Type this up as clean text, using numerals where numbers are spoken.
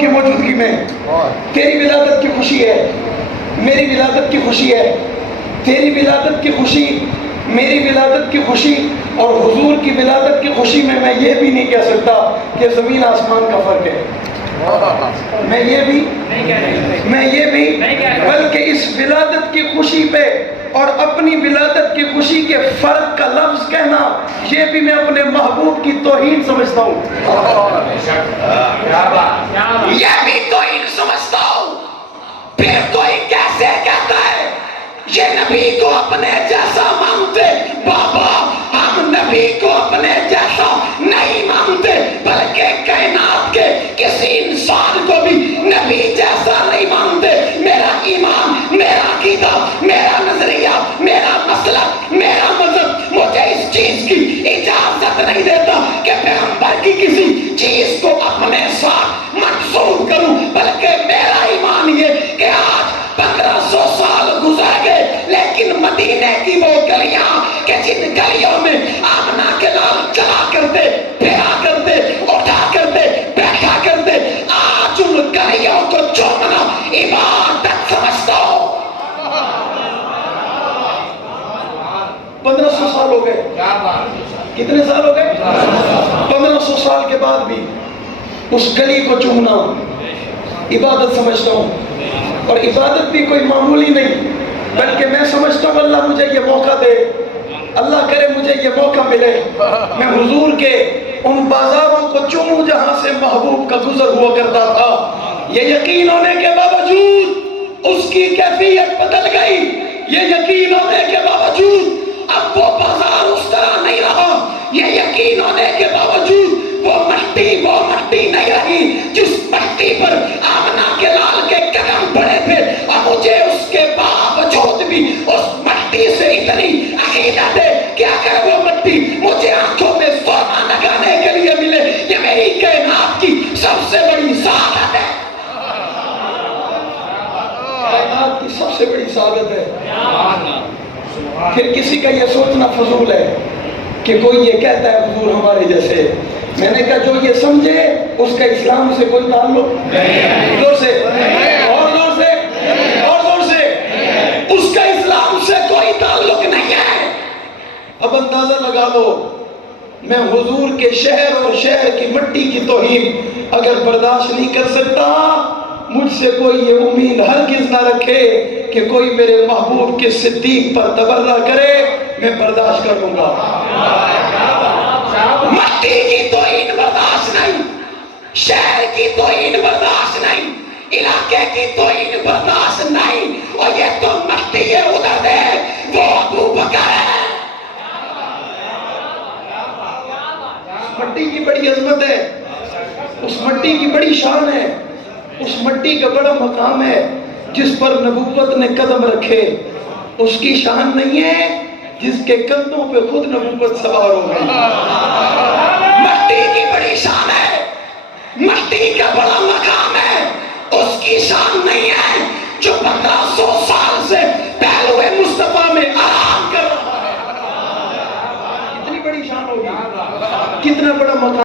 کی موجودگی میں تیری ولادت کی خوشی ہے، میری ولادت کی خوشی ہے، تیری ولادت کی خوشی، میری ولادت کی خوشی اور حضور کی ولادت کی خوشی میں یہ بھی نہیں کہہ سکتا کہ زمین آسمان کا فرق ہے، میں یہ بھی بلکہ اس ولادت کی خوشی پہ اور اپنی ولادت کی خوشی کے فرق کا لفظ کہنا، یہ بھی میں اپنے محبوب کی توہین سمجھتا ہوں، یہ بھی توہین سمجھتا ہوں۔ پھر کوئی کیسے کہتا ہے یہ نبی کو اپنے جیسا مانتے؟ بابا ہم نبی کو اپنے جیسا نہیں مانتے، بلکہ کائنات کے کسی انسان کو بھی نبی جیسا نہیں مانتے۔ میرا ایمان، میرا عقیدہ، میرا نظریہ، میرا مسلک، میرا مذہب مجھے اس چیز کی اجازت نہیں دیتا کہ پیغمبر کی کسی چیز کو اپنے ساتھ منسوب کروں، بلکہ میرا ایمان یہ کہ آج 1500 سال گزر گئے لیکن مدینے کی وہ گلیاں کہ جن گلیوں میں آمنہ کے لال چلا کرتے، پھرا کرتے، اٹھا کرتے، بیٹھا کرتے، آج ان گلیوں کو چومنا عبادت سمجھتا ہوں۔ 1500 سال ہو گئے، کتنے سال ہو گئے؟ 1500 سال کے بعد بھی اس گلی کو چومنا عبادت سمجھتا ہوں، اور عبادت بھی کوئی معمولی نہیں، بلکہ میں سمجھتا ہوں اللہ مجھے یہ موقع دے، اللہ کرے مجھے یہ موقع ملے، میں حضور کے ان بازاروں کو چوموں جہاں سے محبوب کا گزر ہوا کرتا تھا۔ یہ یقین ہونے کے باوجود اس کی کیفیت بدل گئی، یہ یقین ہونے کے باوجود اب وہ بازار اس طرح نہیں رہا، یہ یقین ہونے کے باوجود وہ مٹی نہیں رہی جس مٹی پر آمنہ کے لال کے قدم پڑے تھے، اور مجھے اس کے باوجود بھی اس مٹی سے اتنی عقیدت ہے کہ اگر وہ مٹی مجھے آنکھوں میں سونا لگانے کے لیے ملے، یہ میری کائنات کی سب سے بڑی سعادت ہے، کائنات کی سب سے بڑی سعادت ہے۔ پھر کسی کا یہ سوچنا فضول ہے کہ کوئی یہ کہتا ہے حضور ہمارے جیسے، میں نے کہا جو یہ سمجھے اس کا اسلام سے کوئی تعلق نہیں، زور سے اور زور سے اور زور سے، اس کا اسلام سے کوئی تعلق نہیں ہے۔ اب اندازہ لگا لو، میں حضور کے شہر اور شہر کی مٹی کی توہین اگر برداشت نہیں کر سکتا، مجھ سے کوئی یہ امید ہرگز نہ رکھے کہ کوئی میرے محبوب کے صدیق پر تبرہ کرے، میں برداشت کر لوں گا۔ مٹی کی توہین برداشت نہیں، شہر کی توہین برداشت نہیں، علاقے کی توہین برداشت نہیں، اور یہ تو مٹی ہے ادھر ہے، وہ ابوبکر ہے۔ مٹی کی بڑی عظمت ہے، اس مٹی کی بڑی شان ہے، اس مٹی کا بڑا مقام ہے، جس پر نبوت نے قدم رکھے، اس کی شان نہیں ہے جس کے کندھوں پہ خود نبوت سوار ہو گئی۔ مٹی کی بڑی شان ہے، مٹی کا بڑا مقام ہے، اس کی شان نہیں ہے جو 15